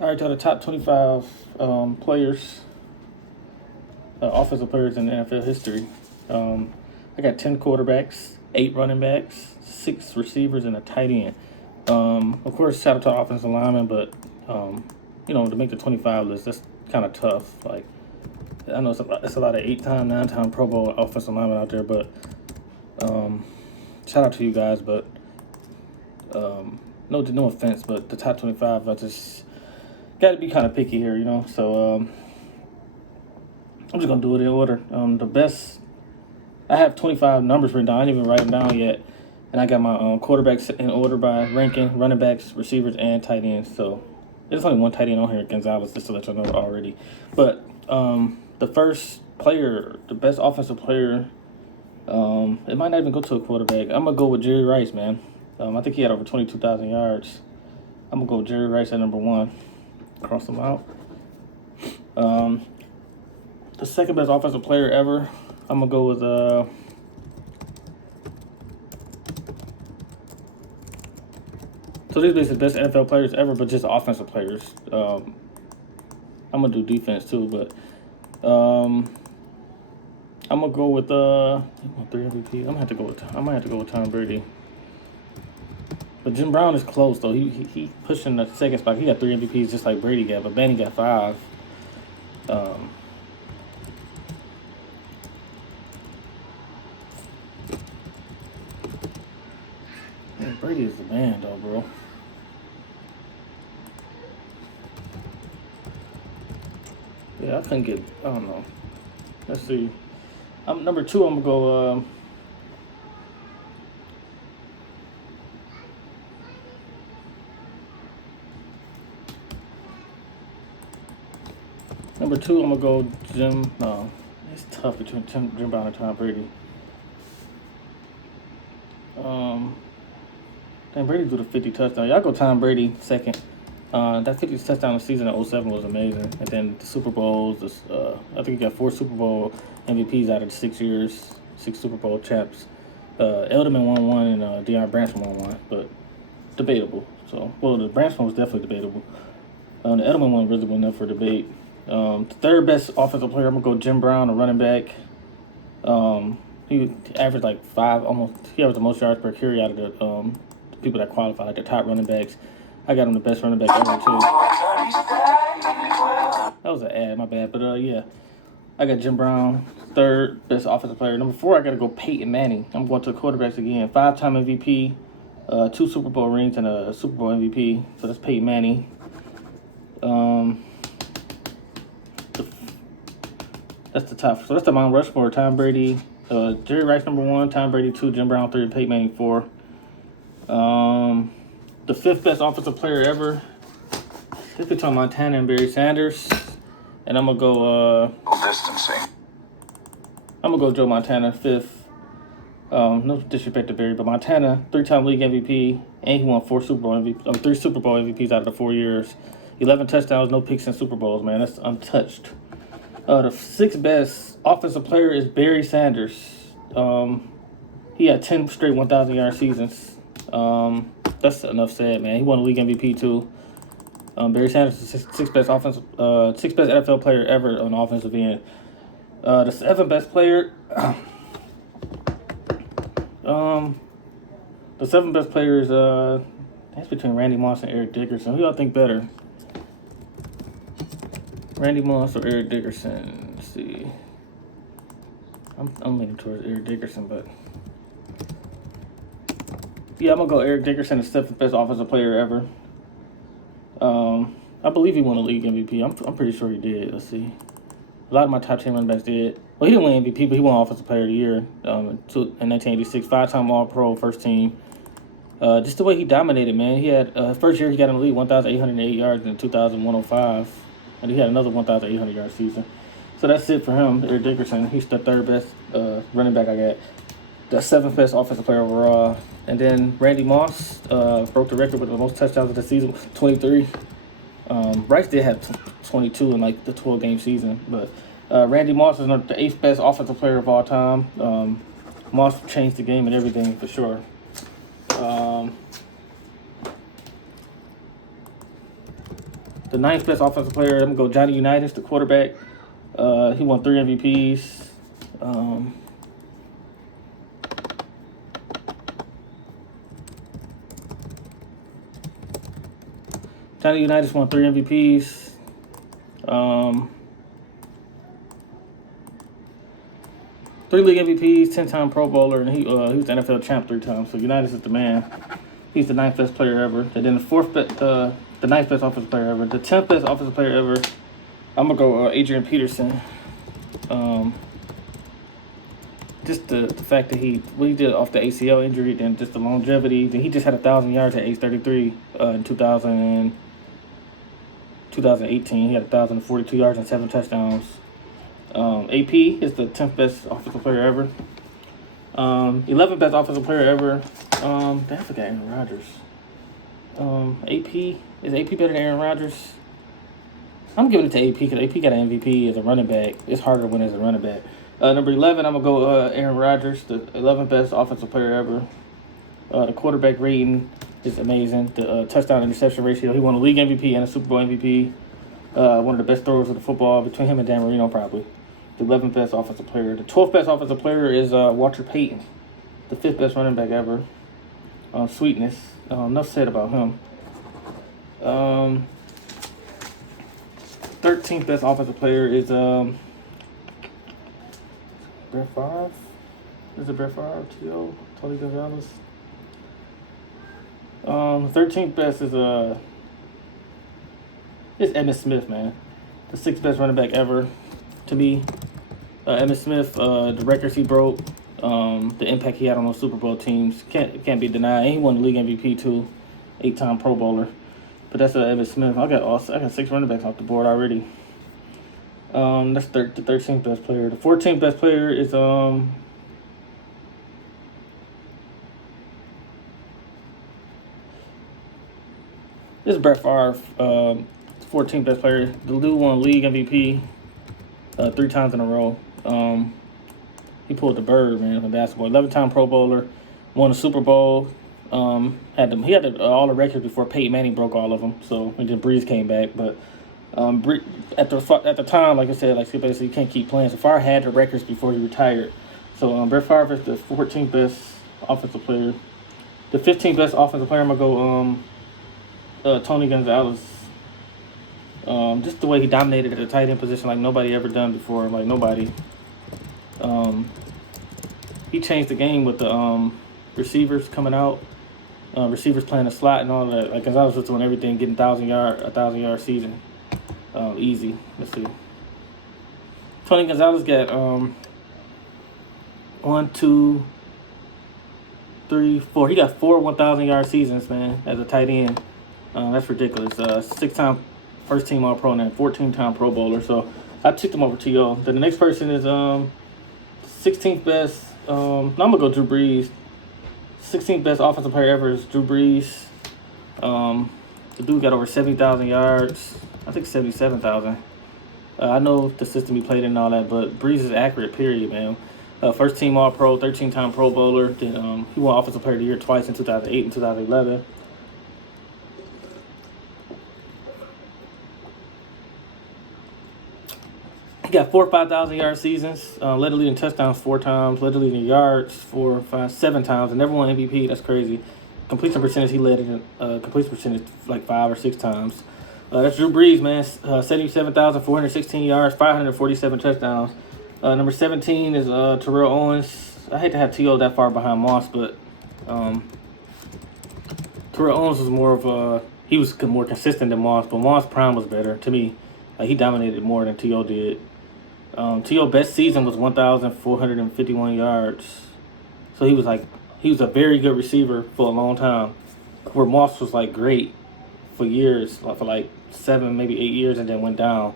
All right, to the top 25 players, offensive players in NFL history. I got 10 quarterbacks, 8 running backs, 6 receivers, and a tight end. Of course, shout out to offensive linemen, but to make the 25 list, that's kind of tough. Like, I know it's a lot of 8-time, 9-time Pro Bowl offensive linemen out there, but shout out to you guys. But no offense, but the top 25, I just got to be kind of picky here, So I'm just gonna do it in order. The best. I have 25 numbers written down. I didn't even write them down yet. And I got my quarterbacks in order by ranking, running backs, receivers, and tight ends. So there's only one tight end on here, Gonzalez, just to let you know already. But the first player, the best offensive player, it might not even go to a quarterback. I'm going to go with Jerry Rice, man. I think he had over 22,000 yards. I'm going to go with Jerry Rice at number 1. Cross him out. The second best offensive player ever, I'm going to go with so these are basically the best NFL players ever, but just offensive players. I'm going to do defense too, but I'm going to go with 3 MVP. I might have to go with Tom Brady. But Jim Brown is close though. He pushing the second spot. He got 3 MVPs just like Brady got, but Manny got 5. Man, Brady is the man though, bro. Yeah, I couldn't get. I don't know. Let's see. I'm number 2. I'm gonna go. Number 2, I'm gonna go Jim. No, it's tough between Jim Brown and Tom Brady. Then Brady do the 50 touchdown. Y'all go Tom Brady second. That 50 touchdown season in 07 was amazing. And then the Super Bowls, I think he got 4 Super Bowl MVPs out of the 6 years, 6 Super Bowl champs. Edelman won 1 and Deion Branson won 1, but debatable. So, the Branson was definitely debatable. The Edelman one really went up for debate. The third best offensive player, I'm going to go Jim Brown, a running back. He averaged like 5, almost. He averaged the most yards per carry out of the people that qualify, like the top running backs. I got him the best running back ever, too. That was an ad, my bad. But, yeah. I got Jim Brown, third best offensive player. Number 4, I got to go Peyton Manning. I'm going to quarterbacks again. 5-time MVP, 2 Super Bowl rings, and a Super Bowl MVP. So that's Peyton Manning. That's the top. So that's the Mount Rushmore. Tom Brady, Jerry Rice number 1, Tom Brady 2, Jim Brown 3, Peyton Manning 4. The 5th best offensive player ever, it's between Montana and Barry Sanders, and I'm gonna go. Distancing. I'm gonna go Joe Montana 5th. No disrespect to Barry, but Montana 3-time league MVP, and he won 4 Super Bowl MVP, 3 Super Bowl MVPs out of the 4 years. 11 touchdowns, no picks in Super Bowls, man. That's untouched. The 6th best offensive player is Barry Sanders. He had 10 straight 1,000-yard seasons. That's enough said, man. He won the league MVP too. Barry Sanders is the 6th best 6th best NFL player ever on the offensive end. The 7th best player. The 7th best player is that's between Randy Moss and Eric Dickerson. Who y'all think better? Randy Moss or Eric Dickerson? Let's see. I'm leaning towards Eric Dickerson, but yeah, I'm gonna go Eric Dickerson, the 7th best offensive player ever. I believe he won a league MVP. I'm pretty sure he did. Let's see. A lot of my top 10 running backs did. Well, he didn't win MVP, but he won Offensive Player of the Year in 1986. 5-time All-Pro, first team. Just the way he dominated, man. He had first year he got in the league 1,808 yards in 2,105, and he had another 1,800 yard season. So that's it for him. Eric Dickerson. He's the 3rd best running back I got. The 7th best offensive player overall. And then Randy Moss broke the record with the most touchdowns of the season, 23. Rice did have 22 in like the 12-game season, but Randy Moss is the 8th best offensive player of all time. Moss changed the game and everything for sure. The ninth best offensive player, I'm going to go Johnny Unitas, the quarterback. He won 3 MVPs. Johnny Unitas won 3 MVPs. 3 league MVPs, 10-time Pro Bowler, and he was the NFL champ 3 times. So Unitas is the man. He's the 9th best player ever. And then the 9th best offensive player ever. The 10th best offensive player ever. I'm gonna go Adrian Peterson. Just the fact that he did off the ACL injury, then just the longevity. Then he just had 1,000 yards at age 33 in 2018. He had 1,042 yards and 7 touchdowns. AP is the 10th best offensive player ever. 11th best offensive player ever. I forgot Aaron Rodgers. Is AP better than Aaron Rodgers? I'm giving it to AP because AP got an MVP as a running back. It's harder to win as a running back. Number 11, I'm going to go Aaron Rodgers, the 11th best offensive player ever. The quarterback rating is amazing. The touchdown interception ratio. He won a league MVP and a Super Bowl MVP. One of the best throwers of the football between him and Dan Marino, probably. The 11th best offensive player. The 12th best offensive player is Walter Payton, the 5th best running back ever. Sweetness. Enough said about him. 13th best offensive player is Brett Favre. Is it Brett Favre? T.O. Tony Gonzalez. 13th best is it's Emmitt Smith, man. The 6th best running back ever to me. Emmitt Smith, the records he broke, the impact he had on those Super Bowl teams can't be denied. And he won the league MVP too, 8-time Pro Bowler. But that's Emmitt Smith. I got 6 running backs off the board already. That's the 13th best player. The 14th best player is this is Brett Favre, 14th best player. The dude won league MVP 3 times in a row. He pulled the bird, man, from basketball. 11-time Pro Bowler, won a Super Bowl. He had all the records before Peyton Manning broke all of them. So and then Brees came back, but at the time, like I said, like Skip said, you can't keep playing. So Favre had the records before he retired. So Brett Favre is the 14th best offensive player. The 15th best offensive player, I'm gonna go Tony Gonzalez. Just the way he dominated at the tight end position like nobody ever done before, like nobody. He changed the game with the receivers coming out, receivers playing the slot and all that. Like Gonzalez was doing everything, getting 1,000-yard season, easy. Let's see. Tony Gonzalez got 1, 2, 3, 4. He got 4 1,000-yard seasons, man, as a tight end. That's ridiculous. 6-time first team All Pro and then 14-time Pro Bowler. So I took him over T.O. Then the next person is 16th best. I'm gonna go Drew Brees. 16th best offensive player ever is Drew Brees. The dude got over 70,000 yards. I think 77,000. I know the system he played in and all that, but Brees is accurate, period, man. First team All Pro, 13-time Pro Bowler. Then he won Offensive Player of the Year twice in 2008 and 2011. He got 4 5,000-yard seasons. Led the lead in touchdowns 4 times. Led the lead in yards 4, 5, 7 times, and never won MVP. That's crazy. Completion percentage, he led in completion percentage like 5 or 6 times. That's Drew Brees, man. 77,416 yards, 547 touchdowns. Number 17 is Terrell Owens. I hate to have T.O. that far behind Moss, but Terrell Owens was he was more consistent than Moss, but Moss' prime was better to me. He dominated more than T.O. did. T.O. best season was 1,451 yards. So he was a very good receiver for a long time. Where Moss was great for years, for 7, maybe 8 years, and then went down.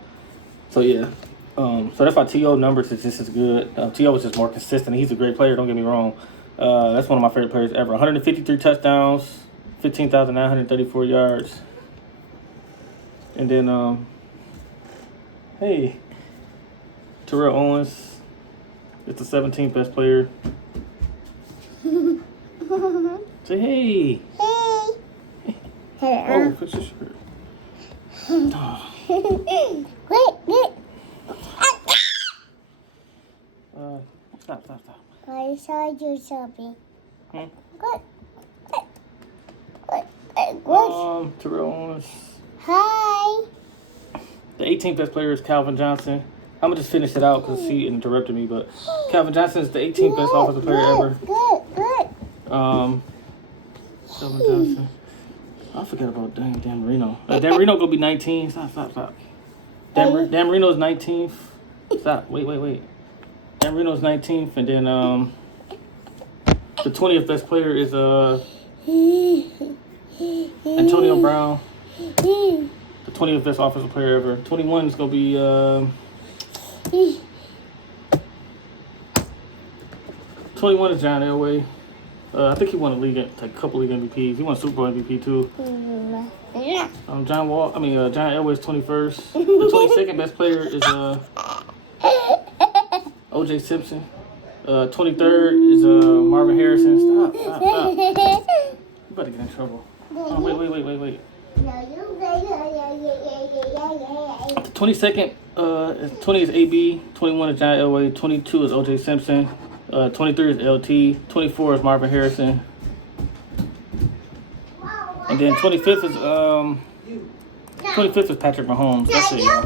So yeah. So that's why T.O. numbers is just as good. T.O. was just more consistent. He's a great player, don't get me wrong. That's one of my favorite players ever. 153 touchdowns, 15,934 yards. And then Terrell Owens is the 17th best player. Say hey. Hey. Oh, fix your shirt. Stop. I saw you something. Hmm? Good. Terrell Owens. Hi. The 18th best player is Calvin Johnson. I'm gonna just finish it out because he interrupted me. But Calvin Johnson is the 18th best offensive player ever. Good. Calvin Johnson. I forgot about Dan Marino. Dan Marino gonna be 19. Stop. Dan Marino's 19th. Stop. Wait. Dan Marino's 19th, and then the 20th best player is Antonio Brown. The 20th best offensive player ever. 21 is gonna be 21 is John Elway. I think he won a couple league MVPs. He won Super Bowl MVP too. John Elway's 21st. The 22nd best player is O.J. Simpson. 23rd is Marvin Harrison. Stop. You better get in trouble. Oh, wait. The 22nd, 20 is AB. 21 is John Elway. 22 is O.J. Simpson. 23 is LT. 24 is Marvin Harrison. And then 25th is Patrick Mahomes. That's it, y'all.